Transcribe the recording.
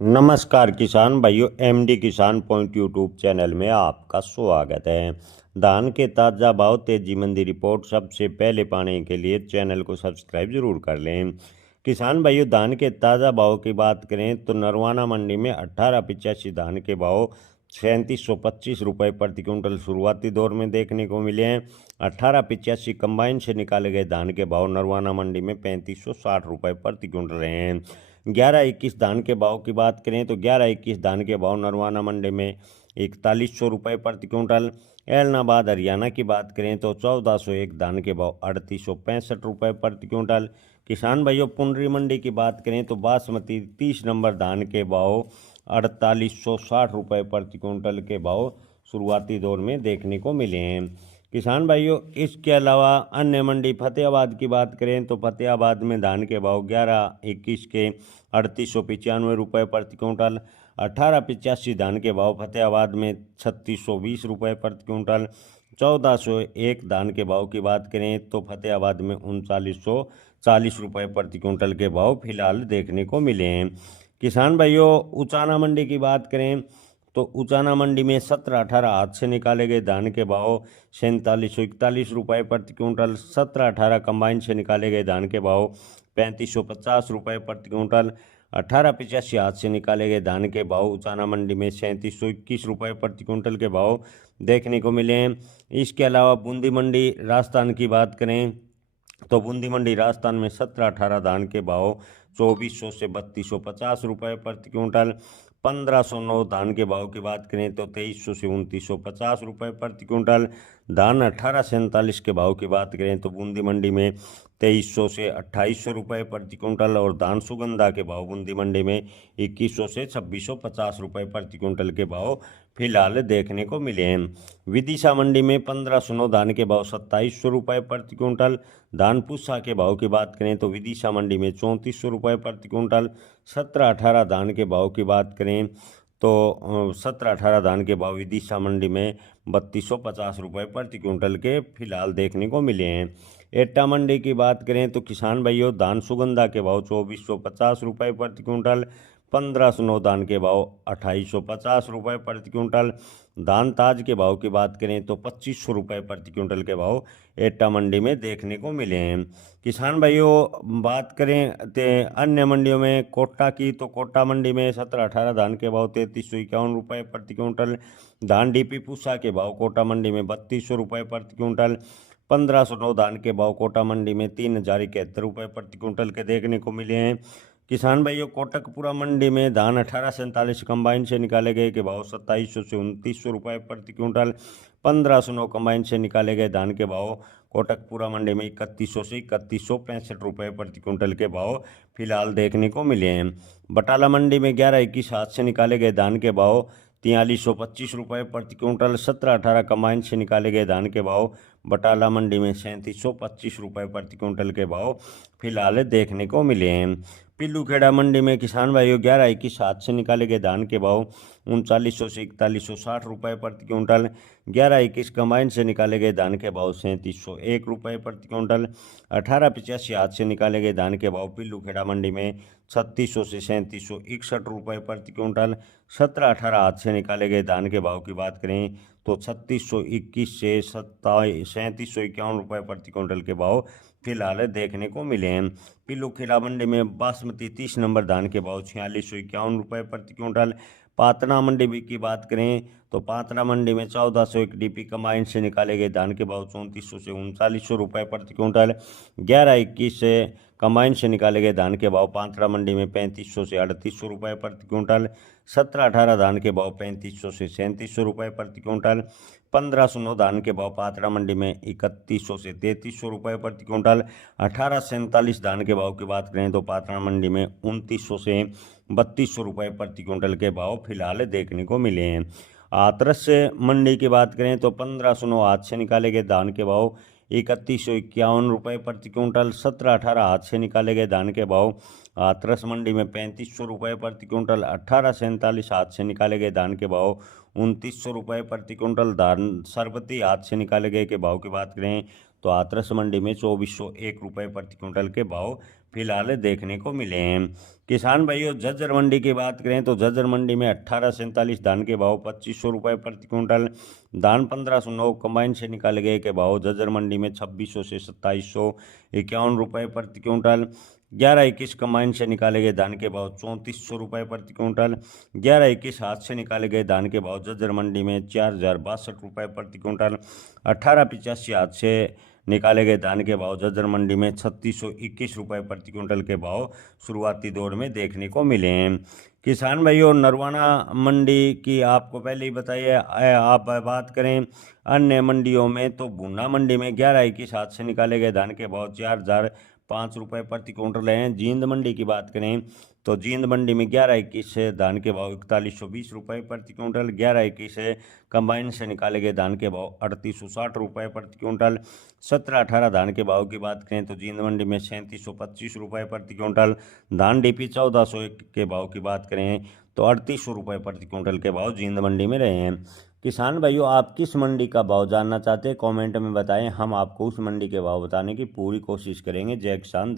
नमस्कार किसान भाइयों, एमडी किसान पॉइंट यूट्यूब चैनल में आपका स्वागत है। धान के ताज़ा भाव तेजी मंदी रिपोर्ट सबसे पहले पाने के लिए चैनल को सब्सक्राइब जरूर कर लें। किसान भाइयों, धान के ताज़ा भाव की बात करें तो नरवाना मंडी में 1885 धान के भाव 3725 रुपये प्रति क्विंटल शुरुआती दौर में देखने को मिले हैं। 1885 कंबाइन से निकाले गए धान के भाव नरवाना मंडी में 3560 रुपये प्रति क्विंटल रहे हैं। 11-21 धान के भाव की बात करें तो 11-21 धान के भाव नरवाना मंडी में 4100 रुपये प्रति क्विंटल। एलनाबाद हरियाणा की बात करें तो 1401 धान के भाव 3865 रुपये प्रति क्विंटल। किसान भाइयों, पुंडरी मंडी की बात करें तो बासमती 30 नंबर धान के भाव 4860 रुपये प्रति क्विंटल के भाव शुरुआती दौर में देखने को मिले हैं। किसान भाइयों, इसके अलावा अन्य मंडी फतेहाबाद की बात करें तो फतेहाबाद में धान के भाव 11-21 के 3895 रुपये प्रति क्विंटल। 1885 धान के भाव फतेहाबाद में 3620 रुपये प्रति क्विंटल। 1401 धान के भाव की बात करें तो फतेहाबाद में 3940 रुपये प्रति क्विंटल के भाव फिलहाल देखने को मिले हैं। किसान भाइयों, उचाना मंडी की बात करें तो उचाना मंडी में 17-18 हाथ से निकाले गए धान के भाव 4741 रुपये प्रति क्विंटल। 17-18 कंबाइन से निकाले गए धान के भाव 3550 रुपये प्रति क्विंटल। 1885 हाथ से निकाले गए धान के भाव उचाना मंडी में 3721 रुपये प्रति क्विंटल के भाव देखने को मिले हैं। इसके अलावा बूंदी मंडी राजस्थान की बात करें तो बूंदी मंडी राजस्थान में 17-18 धान के भाव 2400 से 3250 रुपये प्रति क्विंटल। 1509 धान के भाव की बात करें तो 2300 से 2950 रुपये प्रति क्विंटल। धान 1847 के भाव की बात करें तो बूंदी मंडी में 2300 से 2800 रुपये प्रति क्विंटल और धान सुगंधा के भाव बूंदी मंडी में 2100 से 2650 रुपये प्रति क्विंटल के भाव फिलहाल देखने को मिले हैं। विदिशा मंडी में 1509 धान के भाव 2700 रुपये प्रति क्विंटल। धान पुस्सा के भाव की बात करें तो विदिशा मंडी में 3400 रुपये प्रति क्विंटल। 17-18 धान के भाव की बात करें तो 17-18 धान के भाव विदिशा मंडी में 3250 रुपये प्रति क्विंटल के फिलहाल देखने को मिले हैं। एटा मंडी की बात करें तो किसान भाइयों, धान सुगंधा के भाव 2450 रुपये प्रति क्विंटल। 1509 धान के भाव 2850 रुपये प्रति क्विंटल। धान ताज के भाव की बात करें तो 2500 रुपये प्रति क्विंटल के भाव एटा मंडी में देखने को मिले हैं। किसान भाइयों, बात करें ते अन्य मंडियों में कोटा की तो कोटा मंडी में 17-18 धान के भाव 3351 रुपये प्रति क्विंटल। धान डीपी पूसा के भाव कोटा मंडी में 3200 रुपये प्रति क्विंटल। 1509 धान के भाव कोटा मंडी में 3071 रुपये प्रति क्विंटल के देखने को मिले हैं। किसान भाइयों, कोटकपुरा मंडी में धान 1847 कंबाइन से निकाले गए के भाव 2700 से 2900 रुपये प्रति क्विंटल। 1509 कंबाइन से निकाले गए धान के भाव कोटकपुरा मंडी में 3100 से 3165 रुपये प्रति क्विंटल के भाव फिलहाल देखने को मिले हैं। बटाला मंडी में 11-21 हाथ से निकाले गए धान के भाव 4325 रुपये प्रति क्विंटल। 17-18 कंबाइन से निकाले गए धान के भाव बटाला मंडी में 3725 रुपये प्रति क्विंटल के भाव फिलहाल देखने को मिले हैं। पिल्लूखेड़ा मंडी में किसान भाइयों 11-21 हाथ से निकाले गए धान के भाव 3900 से 4160 रुपये प्रति क्विंटल। 11-21 कंबाइन से निकाले गए धान के भाव 3701 रुपये प्रति क्विंटल। 1885 हाथ से निकाले गए धान के भाव पिल्लूखेड़ा मंडी में 3600 से 3761 रुपये प्रति क्विंटल। 17-18 हाथ से निकाले गए धान के भाव की बात करें तो 3621 से 3751 रुपये प्रति क्विंटल के भाव फिलहाल देखने को मिले हैं। पिल्लूखेड़ा मंडी में बासमती 30 नंबर धान के भाव 4651 रुपये प्रति क्विंटल। पातना मंडी की बात करें तो पातना मंडी में 1401 डीपी कंबाइन से निकाले गए धान के भाव 3400 से 3900 रुपये प्रति क्विंटल। 11-21 से कंबाइन से निकाले गए धान के भाव पात्रा मंडी में 3500 से 3800 रुपये प्रति क्विंटल। 17-18 धान के भाव 3500 से 3700 रुपये प्रति क्विंटल। 1509 धान के भाव पात्रा मंडी में 3100 से 3300 रुपये प्रति क्विंटल। 1847 धान के भाव की बात करें तो पात्रा मंडी में 2900 से 3200 रुपये प्रति क्विंटल के भाव फिलहाल देखने को मिले हैं। हाथरस मंडी की बात करें तो 1509 हाथ से निकाले गए धान के भाव 3151 रुपये प्रति क्विंटल। 17-18 हाथ से निकाले गए धान के भाव हाथरस मंडी में 3500 रुपये प्रति क्विंटल। 1847 हाथ से निकाले गए धान के भाव 2900 रुपये प्रति क्विंटल। धान सरबती हाथ से निकाले गए के भाव की बात करें तो हाथरस मंडी में 2401 रुपये प्रति क्विंटल के भाव फिलहाल देखने को मिले हैं। किसान भाइयों झज्जर मंडी की बात करें तो झज्जर मंडी में 1847 धान के भाव 2500 रुपये प्रति क्विंटल, धान 1509 कंबाइन से निकाले गए के भाव झज्जर मंडी में 2600 से 2751 रुपये प्रति क्विंटल, 1121 कंबाइन से निकाले गए धान के भाव 3400 रुपये प्रति क्विंटल, 1121 हाथ से निकाले गए धान के भाव झज्जर मंडी में 4062 रुपये प्रति क्विंटल, 1885 हाथ से निकाले गए धान के भाव झज्जर मंडी में 3621 रुपये प्रति क्विंटल के भाव शुरुआती दौर में देखने को मिले हैं। किसान भाइयों नरवाना मंडी की आपको पहले ही बताइए। आप बात करें अन्य मंडियों में तो भुन्ना मंडी में 1121 हाथ से निकाले गए धान के भाव 4005 रुपये प्रति क्विंटल हैं। जींद मंडी की बात करें तो जींद मंडी में 1121 से धान के भाव 4120 रुपये प्रति क्विंटल, 1121 से कंबाइन से निकाले गए धान के भाव 3860 रुपये प्रति क्विंटल, 1718 धान के भाव की बात करें तो जींद मंडी में 3725 रुपये प्रति क्विंटल, धान डीपी 1401 के भाव की बात करें तो 3800 रुपये प्रति क्विंटल के भाव जींद मंडी में रहे हैं। किसान भाइयों आप किस मंडी का भाव जानना चाहते हैं कमेंट में बताएं, हम आपको उस मंडी के भाव बताने की पूरी कोशिश करेंगे। जय किसान।